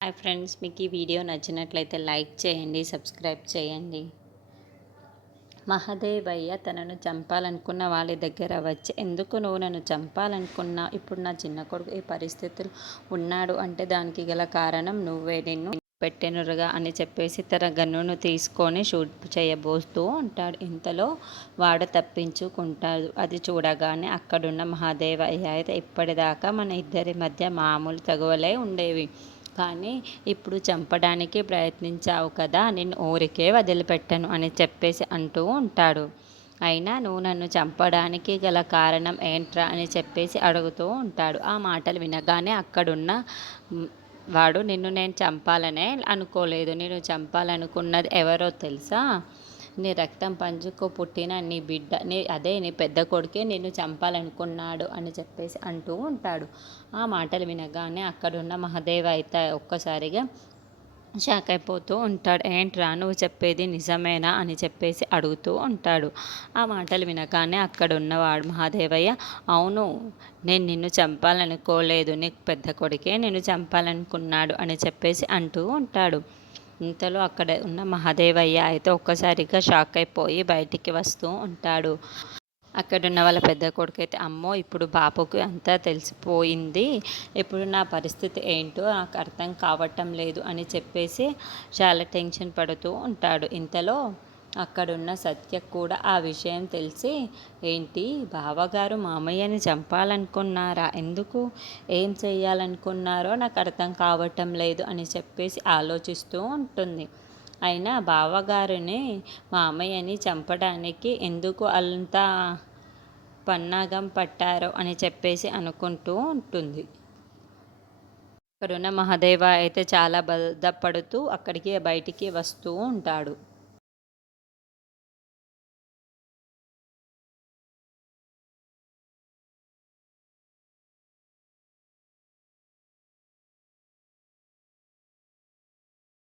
Hi friends, మీకు ఈ video నచ్చినట్లయితే లైక్ చేయండి, సబ్స్క్రైబ్ చేయండి. మహదేవయ్య తనను చంపాలనుకున్న వాళ్ళ దగ్గర వచ్చి, ఎందుకు నువ్వు నన్ను చంపాలనుకున్నా, ఇప్పుడు నా చిన్న కొడుకు ఈ పరిస్థితులు ఉన్నాడు అంటే దానికి గల కారణం నువ్వే, నిన్ను పెట్టెనురుగా అని చెప్పేసి తన గన్నును తీసుకొని షూట్ చేయబోస్తూ ఉంటాడు. ఇంతలో వాడు తప్పించుకుంటాడు. అది చూడగానే అక్కడున్న మహాదేవయ్య అయితే, ఇప్పటిదాకా మన ఇద్దరి మధ్య మామూలు తగువలే ఉండేవి, కానీ ఇప్పుడు చంపడానికి ప్రయత్నించావు కదా, నిన్ను ఊరికే వదిలిపెట్టను అని చెప్పేసి అంటూ ఉంటాడు. అయినా నువ్వు నన్ను చంపడానికి గల కారణం ఏంట్రా అని చెప్పేసి అడుగుతూ ఉంటాడు. ఆ మాటలు వినగానే అక్కడున్న వాడు, నిన్ను నేను చంపాలనే అనుకోలేదు, నేను చంపాలనుకున్నది ఎవరో తెలుసా, నీ రక్తం పంచుకు పుట్టిన నీ బిడ్డ, నీ పెద్ద కొడుకే నిన్ను చంపాలనుకున్నాడు అని చెప్పేసి అంటూ ఉంటాడు. ఆ మాటలు వినగానే అక్కడున్న మహదేవ్ అయితే ఒక్కసారిగా షాక్ అయిపోతూ ఉంటాడు. ఏంట్రా నువ్వు చెప్పేది నిజమేనా అని చెప్పేసి అడుగుతూ ఉంటాడు. ఆ మాటలు వినగానే అక్కడున్నవాడు మహాదేవయ్య, అవును, నేను నిన్ను చంపాలనుకోలేదు, నీకు పెద్ద కొడుకే నిన్ను చంపాలనుకున్నాడు అని చెప్పేసి అంటూ ఉంటాడు. ఇంతలో అక్కడ ఉన్న మహాదేవయ్య అయితే ఒక్కసారిగా షాక్ అయిపోయి బయటికి వస్తూ ఉంటాడు. అక్కడున్న వాళ్ళ పెద్ద కొడుకు అయితే, అమ్మో, ఇప్పుడు బాపుకి అంతా తెలిసిపోయింది, ఇప్పుడు నా పరిస్థితి ఏంటో నాకు అర్థం కావటం లేదు అని చెప్పేసి చాలా టెన్షన్ పడుతూ ఉంటాడు. ఇంతలో అక్కడున్న సత్య కూడా ఆ విషయం తెలిసి, ఏంటి బావగారు మామయ్యని చంపాలనుకున్నారా, ఎందుకు, ఏం చెయ్యాలనుకున్నారో నాకు అర్థం కావటం లేదు అని చెప్పేసి ఆలోచిస్తూ ఉంటుంది. అయినా బావగారిని మామయ్యని చంపడానికి ఎందుకు అంత పన్నాగం పట్టారో అని చెప్పేసి అనుకుంటూ ఉంటుంది. అక్కడున్న మహాదేవ అయితే చాలా బాధపడుతూ అక్కడికి బయటికి వస్తూ ఉంటాడు.